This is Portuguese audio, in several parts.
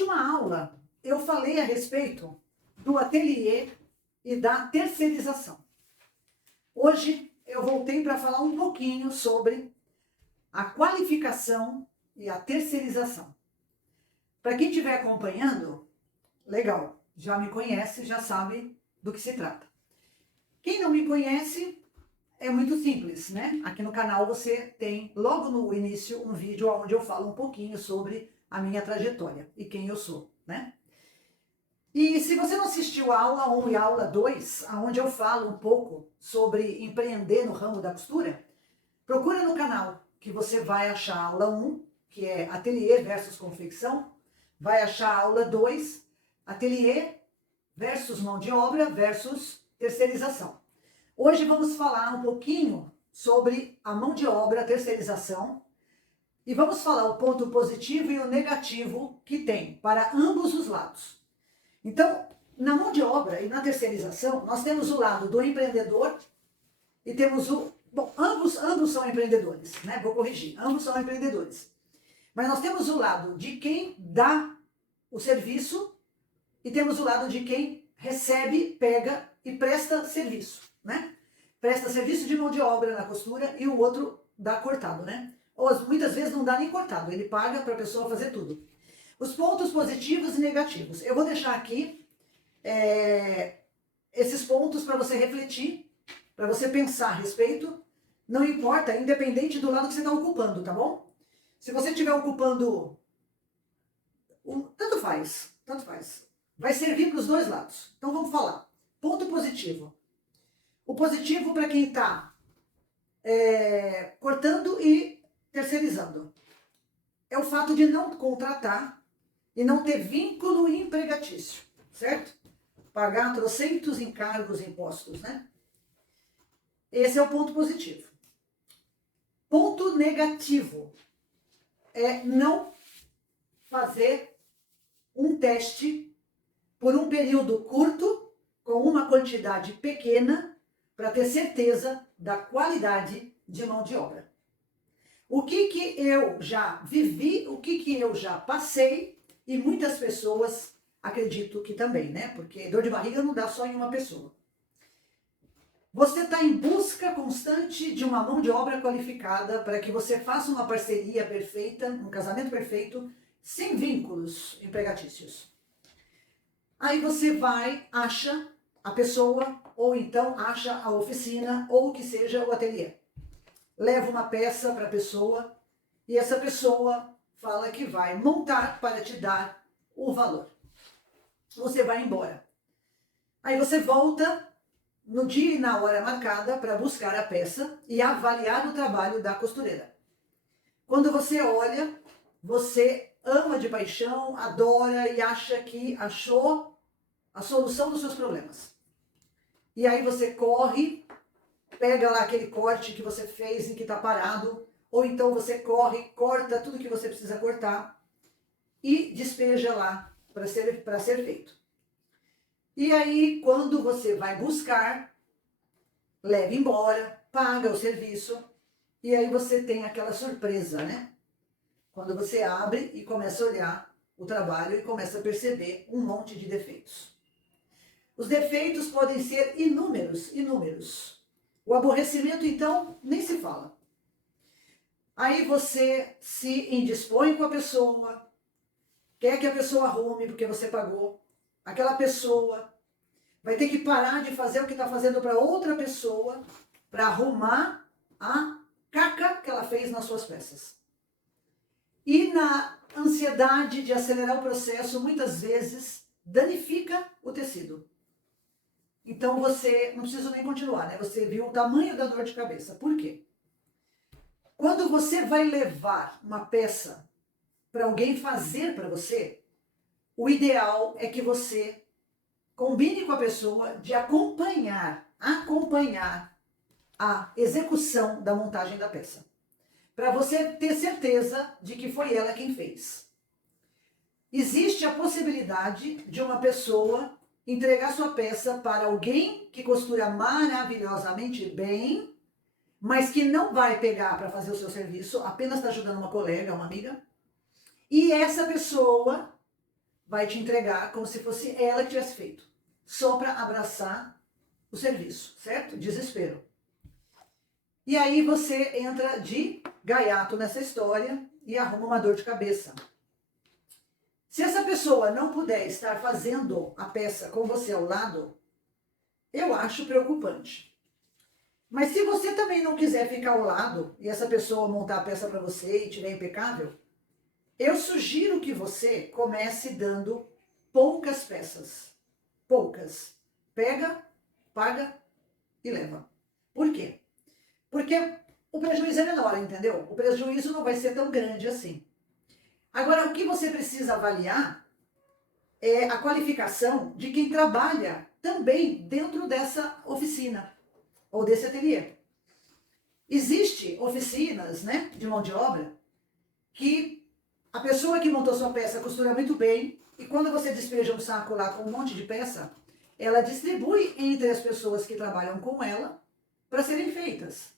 última aula, eu falei a respeito do ateliê e da terceirização. Hoje eu voltei para falar um pouquinho sobre a qualificação e a terceirização. Para quem estiver acompanhando, legal, já me conhece, já sabe do que se trata. Quem não me conhece, é muito simples, né? Aqui no canal você tem, logo no início, um vídeo onde eu falo um pouquinho sobre a minha trajetória e quem eu sou, né? E se você não assistiu a aula 1 e a aula 2, onde eu falo um pouco sobre empreender no ramo da costura, procura no canal que você vai achar a aula 1, que é ateliê versus confecção, vai achar a aula 2, ateliê versus mão de obra versus terceirização. Hoje vamos falar um pouquinho sobre a mão de obra, a terceirização, e vamos falar o ponto positivo e o negativo que tem para ambos os lados. Então, na mão de obra e na terceirização, nós temos o lado do empreendedor e temos o... Bom, ambos são empreendedores, né? Vou corrigir, ambos são empreendedores. Mas nós temos o lado de quem dá o serviço e temos o lado de quem recebe, pega e presta serviço, né? Presta serviço de mão de obra na costura e o outro dá cortado, né? Ou muitas vezes não dá nem cortado, ele paga para a pessoa fazer tudo. Os pontos positivos e negativos. Eu vou deixar aqui esses pontos para você refletir, para você pensar a respeito. Não importa, independente do lado que você está ocupando, tá bom? Se você estiver ocupando, tanto faz, tanto faz. Vai servir para os dois lados. Então vamos falar. Ponto positivo. O positivo para quem está cortando e terceirizando é o fato de não contratar e não ter vínculo empregatício, certo? Pagar trocentos encargos e impostos, né? Esse é o ponto positivo. Ponto negativo é não fazer um teste por um período curto, com uma quantidade pequena, para ter certeza da qualidade de mão de obra. O que eu já vivi, o que eu já passei, e muitas pessoas acredito que também, né? Porque dor de barriga não dá só em uma pessoa. Você está em busca constante de uma mão de obra qualificada para que você faça uma parceria perfeita, um casamento perfeito, sem vínculos empregatícios. Aí você vai, acha a pessoa, ou então acha a oficina, ou o que seja o ateliê. Leva uma peça para a pessoa e essa pessoa fala que vai montar para te dar o valor. Você vai embora. Aí você volta no dia e na hora marcada para buscar a peça e avaliar o trabalho da costureira. Quando você olha, você ama de paixão, adora e acha que achou a solução dos seus problemas. E aí você corre, pega lá aquele corte que você fez e que está parado, ou então você corre, corta tudo que você precisa cortar e despeja lá para ser feito. E aí, quando você vai buscar, leva embora, paga o serviço, e aí você tem aquela surpresa, né? Quando você abre e começa a olhar o trabalho e começa a perceber um monte de defeitos. Os defeitos podem ser inúmeros, inúmeros. O aborrecimento, então, nem se fala. Aí você se indispõe com a pessoa, quer que a pessoa arrume porque você pagou. Aquela pessoa vai ter que parar de fazer o que está fazendo para outra pessoa para arrumar a caca que ela fez nas suas peças. E na ansiedade de acelerar o processo, muitas vezes danifica o tecido. Então você, não precisa nem continuar, né? Você viu o tamanho da dor de cabeça. Por quê? Quando você vai levar uma peça para alguém fazer para você, o ideal é que você combine com a pessoa de acompanhar a execução da montagem da peça. Para você ter certeza de que foi ela quem fez. Existe a possibilidade de uma pessoa entregar sua peça para alguém que costura maravilhosamente bem, mas que não vai pegar para fazer o seu serviço, apenas está ajudando uma colega, uma amiga, e essa pessoa vai te entregar como se fosse ela que tivesse feito, só para abraçar o serviço, certo? Desespero. E aí você entra de gaiato nessa história e arruma uma dor de cabeça. Se essa pessoa não puder estar fazendo a peça com você ao lado, eu acho preocupante. Mas se você também não quiser ficar ao lado e essa pessoa montar a peça para você e tiver impecável, eu sugiro que você comece dando poucas peças. Poucas. Pega, paga e leva. Por quê? Porque o prejuízo é menor, entendeu? O prejuízo não vai ser tão grande assim. Agora, o que você precisa avaliar é a qualificação de quem trabalha também dentro dessa oficina ou desse ateliê. Existem oficinas, né, de mão de obra que a pessoa que montou sua peça costura muito bem e quando você despeja um saco lá com um monte de peça, ela distribui entre as pessoas que trabalham com ela para serem feitas.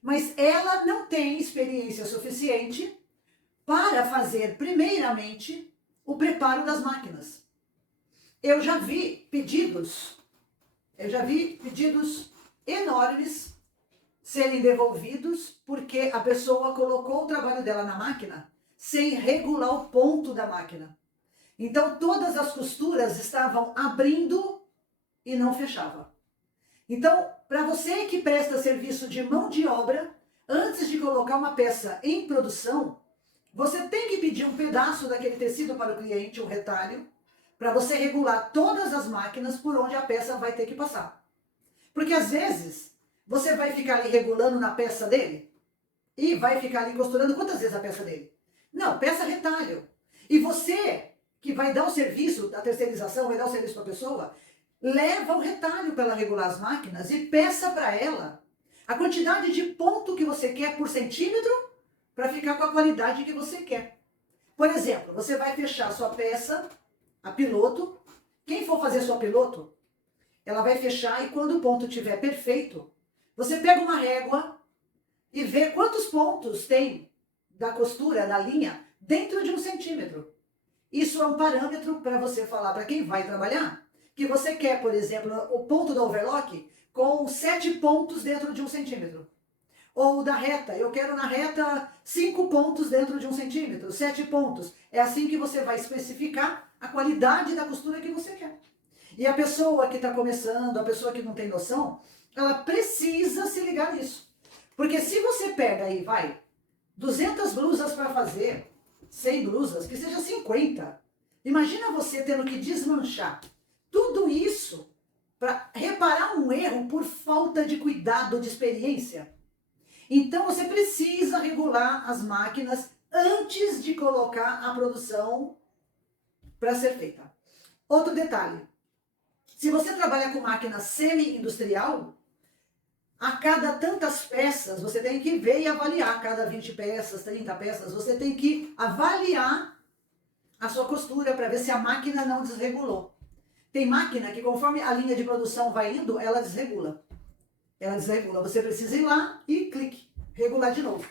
Mas ela não tem experiência suficiente para fazer, primeiramente, o preparo das máquinas. Eu já vi pedidos enormes serem devolvidos porque a pessoa colocou o trabalho dela na máquina sem regular o ponto da máquina. Então todas as costuras estavam abrindo e não fechava. Então, para você que presta serviço de mão de obra, antes de colocar uma peça em produção, você tem que pedir um pedaço daquele tecido para o cliente, um retalho, para você regular todas as máquinas por onde a peça vai ter que passar. Porque às vezes você vai ficar ali regulando na peça dele e vai ficar ali costurando quantas vezes a peça dele? Não, peça retalho. E você que vai dar o serviço, a terceirização, vai dar o serviço para a pessoa, leva o retalho para ela regular as máquinas e peça para ela a quantidade de ponto que você quer por centímetro para ficar com a qualidade que você quer. Por exemplo, você vai fechar a sua peça, a piloto. Quem for fazer sua piloto, ela vai fechar e quando o ponto estiver perfeito, você pega uma régua e vê quantos pontos tem da costura, da linha, dentro de 1 centímetro. Isso é um parâmetro para você falar para quem vai trabalhar que você quer, por exemplo, o ponto do overlock com 7 pontos dentro de 1 centímetro. Ou da reta, eu quero na reta 5 pontos dentro de 1 centímetro, 7 pontos. É assim que você vai especificar a qualidade da costura que você quer. E a pessoa que está começando, a pessoa que não tem noção, ela precisa se ligar nisso. Porque se você pega aí, 200 blusas para fazer, 100 blusas, que seja 50. Imagina você tendo que desmanchar tudo isso para reparar um erro por falta de cuidado, de experiência. Então você precisa regular as máquinas antes de colocar a produção para ser feita. Outro detalhe, se você trabalha com máquina semi-industrial, a cada tantas peças, você tem que ver e avaliar, cada 20 peças, 30 peças, você tem que avaliar a sua costura para ver se a máquina não desregulou. Tem máquina que conforme a linha de produção vai indo, ela desregula. Ela desregula, você precisa ir lá e clique, regular de novo.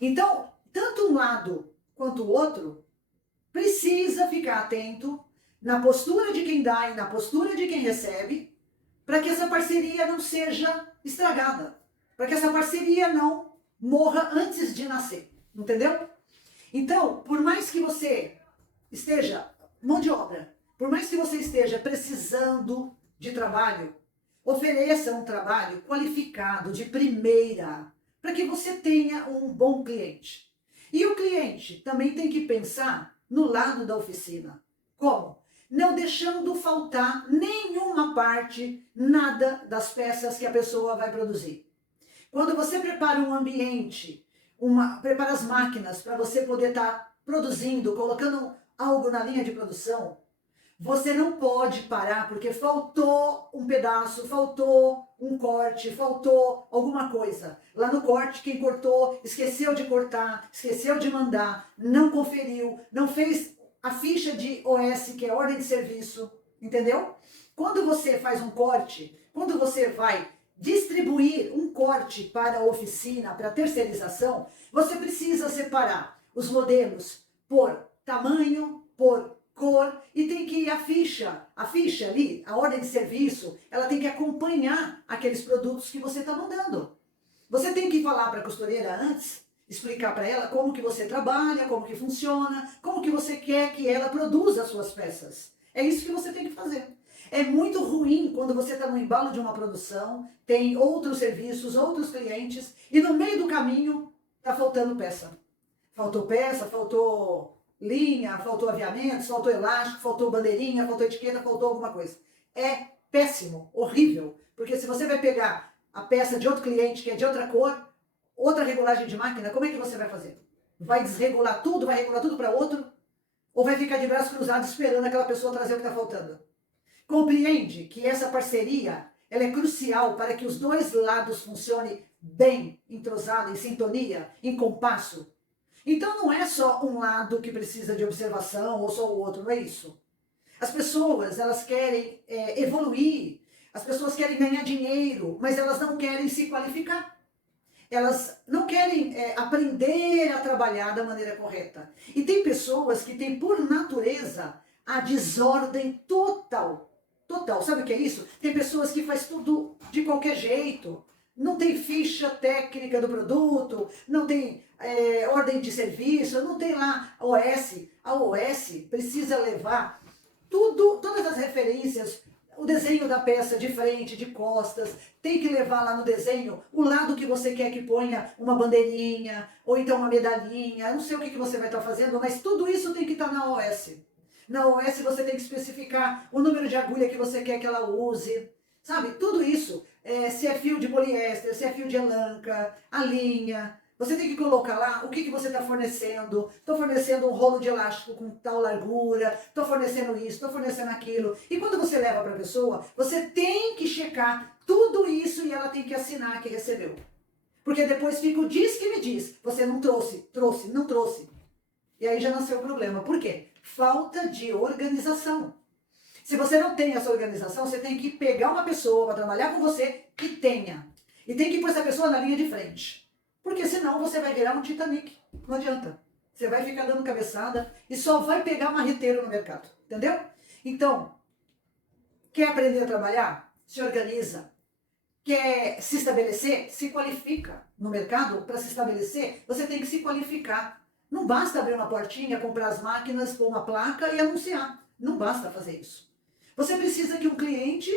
Então, tanto um lado quanto o outro, precisa ficar atento na postura de quem dá e na postura de quem recebe, para que essa parceria não seja estragada, para que essa parceria não morra antes de nascer, entendeu? Então, por mais que você esteja, mão de obra, por mais que você esteja precisando de trabalho, ofereça um trabalho qualificado, de primeira, para que você tenha um bom cliente. E o cliente também tem que pensar no lado da oficina. Como? Não deixando faltar nenhuma parte, nada das peças que a pessoa vai produzir. Quando você prepara um ambiente, prepara as máquinas para você poder estar produzindo, colocando algo na linha de produção, você não pode parar porque faltou um pedaço, faltou um corte, faltou alguma coisa. Lá no corte, quem cortou esqueceu de cortar, esqueceu de mandar, não conferiu, não fez a ficha de OS, que é ordem de serviço, entendeu? Quando você faz um corte, quando você vai distribuir um corte para a oficina, para a terceirização, você precisa separar os modelos por tamanho, por cor, e tem que a ficha ali, a ordem de serviço, ela tem que acompanhar aqueles produtos que você está mandando. Você tem que falar para a costureira antes, explicar para ela como que você trabalha, como que funciona, como que você quer que ela produza as suas peças. É isso que você tem que fazer. É muito ruim quando você está no embalo de uma produção, tem outros serviços, outros clientes, e no meio do caminho está faltando peça. Faltou peça, faltou linha, faltou aviamento, faltou elástico, faltou bandeirinha, faltou etiqueta, faltou alguma coisa. É péssimo, horrível, porque se você vai pegar a peça de outro cliente que é de outra cor, outra regulagem de máquina, como é que você vai fazer? Vai desregular tudo, vai regular tudo para outro? Ou vai ficar de braços cruzados esperando aquela pessoa trazer o que está faltando? Compreende que essa parceria ela é crucial para que os dois lados funcionem bem, entrosado, em sintonia, em compasso. Então não é só um lado que precisa de observação ou só o outro, não é isso. As pessoas, elas querem evoluir, as pessoas querem ganhar dinheiro, mas elas não querem se qualificar. Elas não querem aprender a trabalhar da maneira correta. E tem pessoas que têm por natureza a desordem total. Total. Sabe o que é isso? Tem pessoas que faz tudo de qualquer jeito. Não tem ficha técnica do produto, não tem ordem de serviço, não tem lá OS. A OS precisa levar tudo, todas as referências, o desenho da peça de frente, de costas, tem que levar lá no desenho o lado que você quer que ponha uma bandeirinha, ou então uma medalhinha, eu não sei o que você vai estar fazendo, mas tudo isso tem que estar na OS. Na OS você tem que especificar o número de agulha que você quer que ela use, sabe? Tudo isso, se é fio de poliéster, se é fio de elanca, a linha, você tem que colocar lá o que você está fornecendo. Estou fornecendo um rolo de elástico com tal largura, estou fornecendo isso, estou fornecendo aquilo. E quando você leva para a pessoa, você tem que checar tudo isso e ela tem que assinar que recebeu. Porque depois fica o diz que me diz. Você não trouxe, não trouxe. E aí já nasceu o problema. Por quê? Falta de organização. Se você não tem essa organização, você tem que pegar uma pessoa para trabalhar com você que tenha. E tem que pôr essa pessoa na linha de frente. Porque senão você vai virar um Titanic. Não adianta. Você vai ficar dando cabeçada e só vai pegar marreteiro no mercado. Entendeu? Então, quer aprender a trabalhar? Se organiza. Quer se estabelecer? Se qualifica no mercado. Para se estabelecer, você tem que se qualificar. Não basta abrir uma portinha, comprar as máquinas, pôr uma placa e anunciar. Não basta fazer isso. Você precisa que um cliente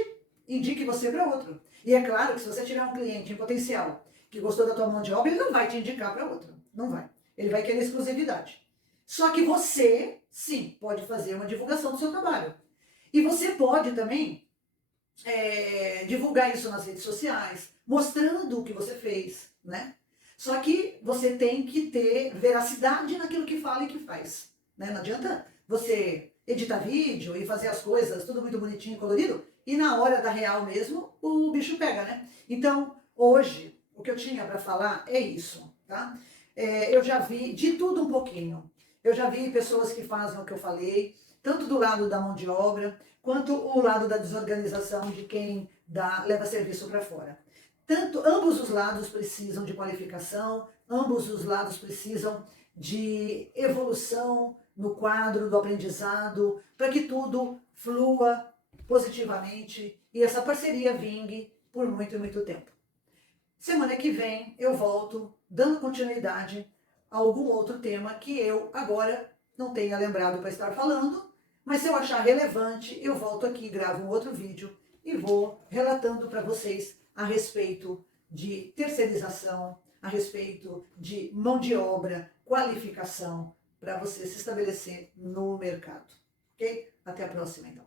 indique você para outro. E é claro que se você tiver um cliente em potencial que gostou da tua mão de obra, ele não vai te indicar para outro. Não vai. Ele vai querer exclusividade. Só que você, sim, pode fazer uma divulgação do seu trabalho. E você pode também divulgar isso nas redes sociais, mostrando o que você fez, né? Só que você tem que ter veracidade naquilo que fala e que faz, né? Não adianta você editar vídeo e fazer as coisas tudo muito bonitinho e colorido e na hora da real mesmo o bicho pega, né? Então, hoje, o que eu tinha para falar é isso, tá? Eu já vi de tudo um pouquinho. Eu já vi pessoas que fazem o que eu falei, tanto do lado da mão de obra, quanto o lado da desorganização de quem leva serviço para fora. Ambos os lados precisam de qualificação, ambos os lados precisam de evolução no quadro do aprendizado, para que tudo flua positivamente e essa parceria vingue por muito e muito tempo. Semana que vem eu volto dando continuidade a algum outro tema que eu agora não tenha lembrado para estar falando, mas se eu achar relevante, eu volto aqui, gravo um outro vídeo e vou relatando para vocês a respeito de terceirização, a respeito de mão de obra, qualificação, para você se estabelecer no mercado. Ok? Até a próxima, então.